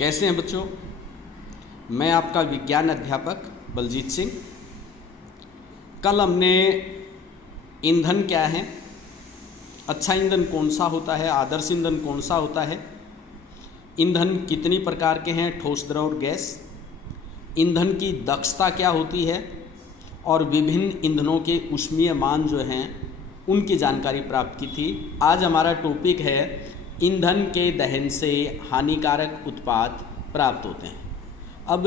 कैसे हैं बच्चों? मैं आपका विज्ञान अध्यापक बलजीत सिंह। कल हमने ईंधन क्या है, अच्छा ईंधन कौन सा होता है, आदर्श ईंधन कौन सा होता है, ईंधन कितनी प्रकार के हैं, ठोस, द्रव और गैस, ईंधन की दक्षता क्या होती है और विभिन्न ईंधनों के ऊष्मीय मान जो हैं उनकी जानकारी प्राप्त की थी। आज हमारा टॉपिक है ईंधन के दहन से हानिकारक उत्पाद प्राप्त होते हैं। अब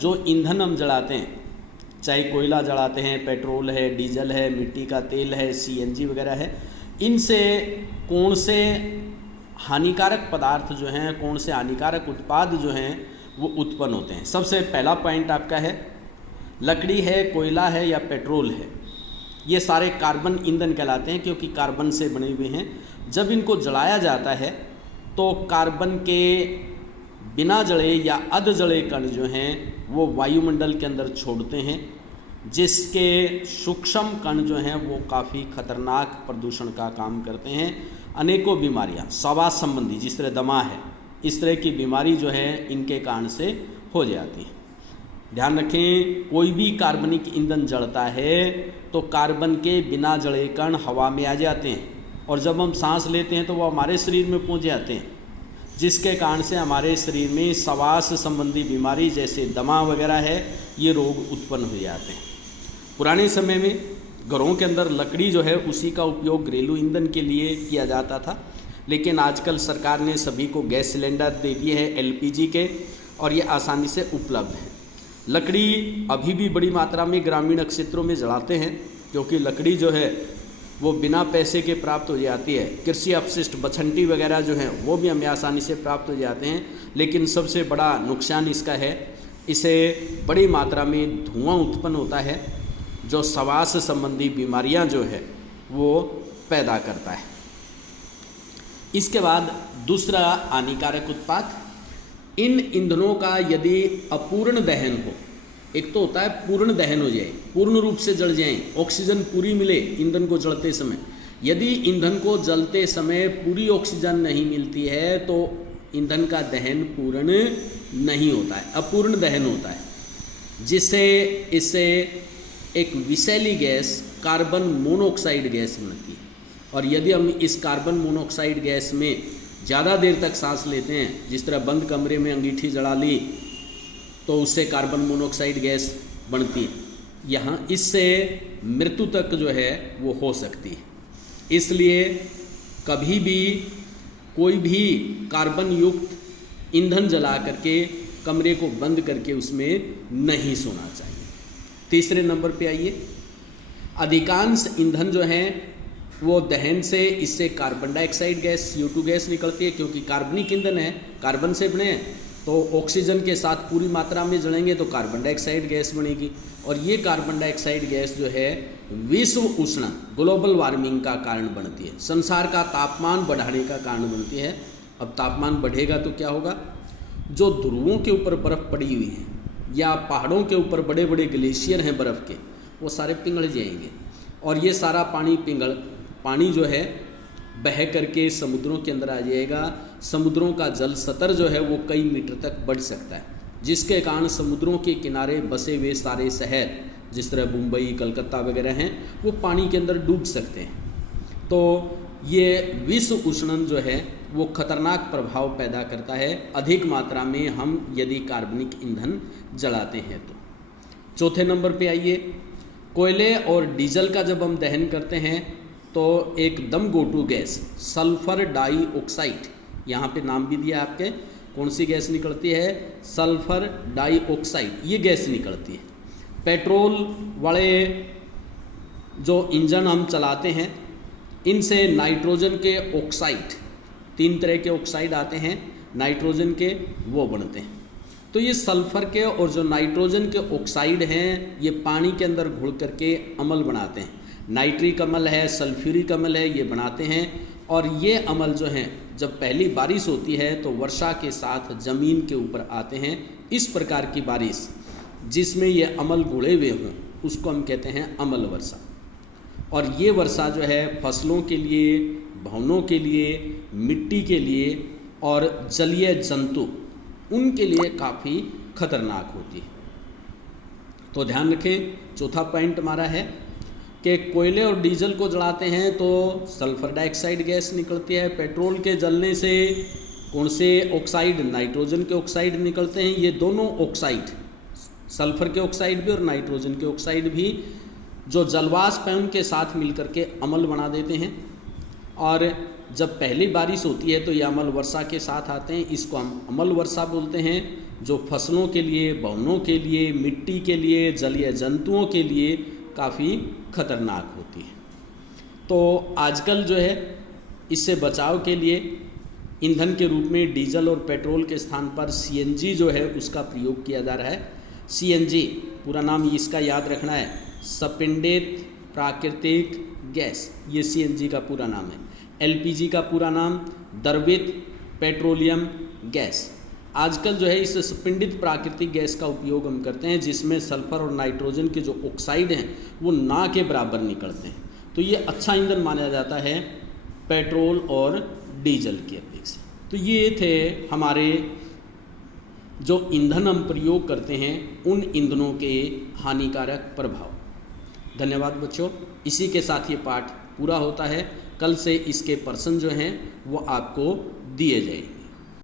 जो ईंधन हम जलाते हैं, चाहे कोयला जलाते हैं, पेट्रोल है, डीजल है, मिट्टी का तेल है, सीएनजी वगैरह है, इनसे कौन से हानिकारक पदार्थ जो हैं, कौन से हानिकारक उत्पाद जो हैं वो उत्पन्न होते हैं। सबसे पहला पॉइंट आपका है लकड़ी है, कोयला है या पेट्रोल है, ये सारे कार्बन ईंधन कहलाते हैं क्योंकि कार्बन से बने हुए हैं। जब इनको जलाया जाता है तो कार्बन के बिना जले या अध जले कण जो हैं वो वायुमंडल के अंदर छोड़ते हैं, जिसके सूक्ष्म कण जो हैं वो काफ़ी खतरनाक प्रदूषण का काम करते हैं। अनेकों बीमारियां श्वास संबंधी, जिस तरह दमा है, इस तरह की बीमारी जो है इनके कारण से हो जाती है। ध्यान रखें, कोई भी कार्बनिक ईंधन जलता है तो कार्बन के बिना जले कण हवा में आ जाते हैं और जब हम सांस लेते हैं तो वो हमारे शरीर में पहुंच जाते हैं, जिसके कारण से हमारे शरीर में श्वास संबंधी बीमारी जैसे दमा वगैरह है, ये रोग उत्पन्न हो जाते हैं। पुराने समय में घरों के अंदर लकड़ी जो है उसी का उपयोग घरेलू ईंधन के लिए किया जाता था, लेकिन आजकल सरकार ने सभी को गैस सिलेंडर दे दिए हैं एलपीजी के, और ये आसानी से उपलब्ध है। लकड़ी अभी भी बड़ी मात्रा में ग्रामीण क्षेत्रों में जलाते हैं क्योंकि लकड़ी जो है वो बिना पैसे के प्राप्त हो जाती है। कृषि अपशिष्ट, बछंटी वगैरह जो हैं वो भी हमें आसानी से प्राप्त हो जाते हैं, लेकिन सबसे बड़ा नुकसान इसका है, इसे बड़ी मात्रा में धुआं उत्पन्न होता है जो श्वास संबंधी बीमारियां जो है वो पैदा करता है। इसके बाद दूसरा हानिकारक उत्पाद, इन ईंधनों का यदि अपूर्ण दहन हो, एक तो होता है पूर्ण दहन हो जाए, पूर्ण रूप से जल जाएं, ऑक्सीजन पूरी मिले ईंधन को जलते समय। यदि ईंधन को जलते समय पूरी ऑक्सीजन नहीं मिलती है तो ईंधन का दहन पूर्ण नहीं होता है, अपूर्ण दहन होता है, जिससे इससे एक विषैली गैस कार्बन मोनोऑक्साइड गैस बनती है। और यदि हम इस कार्बन मोनोऑक्साइड गैस में ज़्यादा देर तक सांस लेते हैं, जिस तरह बंद कमरे में अंगीठी जला ली तो उससे कार्बन मोनोऑक्साइड गैस बनती है, यहाँ इससे मृत्यु तक जो है वो हो सकती है। इसलिए कभी भी कोई भी कार्बन युक्त ईंधन जला करके कमरे को बंद करके उसमें नहीं सोना चाहिए। तीसरे नंबर पे आइए, अधिकांश ईंधन जो हैं वो दहन से इससे carbon dioxide gas, CO2 gas निकलती है क्योंकि कार्बनिक ईंधन है, कार्बन से बने हैं, तो ऑक्सीजन के साथ पूरी मात्रा में जलेंगे तो कार्बन डाइऑक्साइड गैस बनेगी, और ये कार्बन डाइऑक्साइड गैस जो है विश्व उष्णन, ग्लोबल वार्मिंग का कारण बनती है, संसार का तापमान बढ़ाने का कारण बनती है। अब तापमान बढ़ेगा तो क्या होगा, जो ध्रुवों के ऊपर बर्फ़ पड़ी हुई है या पहाड़ों के ऊपर बड़े बड़े ग्लेशियर हैं बर्फ़ के, वो सारे पिघल जाएंगे और ये सारा पानी जो है बह करके समुद्रों के अंदर आ जाएगा। समुद्रों का जल स्तर जो है वो कई मीटर तक बढ़ सकता है, जिसके कारण समुद्रों के किनारे बसे हुए सारे शहर, जिस तरह मुंबई, कलकत्ता वगैरह हैं, वो पानी के अंदर डूब सकते हैं। तो ये विश्व उष्णन जो है वो खतरनाक प्रभाव पैदा करता है अधिक मात्रा में हम यदि कार्बनिक ईंधन जलाते हैं तो। चौथे नंबर पे आइए, कोयले और डीजल का जब हम दहन करते हैं तो एक दम गोटू गैस सल्फर डाइऑक्साइड, यहाँ पे नाम भी दिया आपके, कौन सी गैस निकलती है, सल्फर डाइऑक्साइड, ये गैस निकलती है। पेट्रोल वाले जो इंजन हम चलाते हैं इनसे नाइट्रोजन के ऑक्साइड, 3 तरह के ऑक्साइड आते हैं नाइट्रोजन के, वो बनते हैं। तो ये सल्फर के और जो नाइट्रोजन के ऑक्साइड हैं ये पानी के अंदर घुल करके अम्ल बनाते हैं, नाइट्रिक अम्ल है, सल्फ्यूरिक अम्ल है, ये बनाते हैं। और ये अम्ल जो हैं जब पहली बारिश होती है तो वर्षा के साथ ज़मीन के ऊपर आते हैं। इस प्रकार की बारिश जिसमें ये अम्ल घुले हुए हों उसको हम कहते हैं अम्ल वर्षा। और ये वर्षा जो है फसलों के लिए, भवनों के लिए, मिट्टी के लिए और जलीय जंतु उनके लिए काफ़ी खतरनाक होती है। तो ध्यान रखें, चौथा पॉइंट हमारा है कि कोयले और डीजल को जलाते हैं तो सल्फर डाइऑक्साइड गैस निकलती है। पेट्रोल के जलने से कौन से ऑक्साइड, नाइट्रोजन के ऑक्साइड निकलते हैं। ये दोनों ऑक्साइड, सल्फर के ऑक्साइड भी और नाइट्रोजन के ऑक्साइड भी, जो जलवाष्प है उनके साथ मिलकर के अम्ल बना देते हैं। और जब पहली बारिश होती है तो ये अम्ल वर्षा के साथ आते हैं, इसको हम अम्ल वर्षा बोलते हैं, जो फसलों के लिए, भवनों के लिए, मिट्टी के लिए, जलीय जंतुओं के लिए काफ़ी खतरनाक होती है। तो आजकल जो है इससे बचाव के लिए ईंधन के रूप में डीजल और पेट्रोल के स्थान पर सीएनजी जो है उसका प्रयोग किया जा रहा है। सीएनजी पूरा नाम इसका याद रखना है, सपिंडित प्राकृतिक गैस, ये सीएनजी का पूरा नाम है। एलपीजी का पूरा नाम द्रवित पेट्रोलियम गैस। आजकल जो है इस सपिंडित प्राकृतिक गैस का उपयोग हम करते हैं, जिसमें सल्फर और नाइट्रोजन के जो ऑक्साइड हैं वो ना के बराबर निकलते हैं। तो ये अच्छा ईंधन माना जाता है पेट्रोल और डीजल की अपेक्षा। तो ये थे हमारे जो ईंधन हम प्रयोग करते हैं उन ईंधनों के हानिकारक प्रभाव। धन्यवाद बच्चों, इसी के साथ ये पाठ पूरा होता है। कल से इसके प्रश्न जो हैं वो आपको दिए जाएंगे।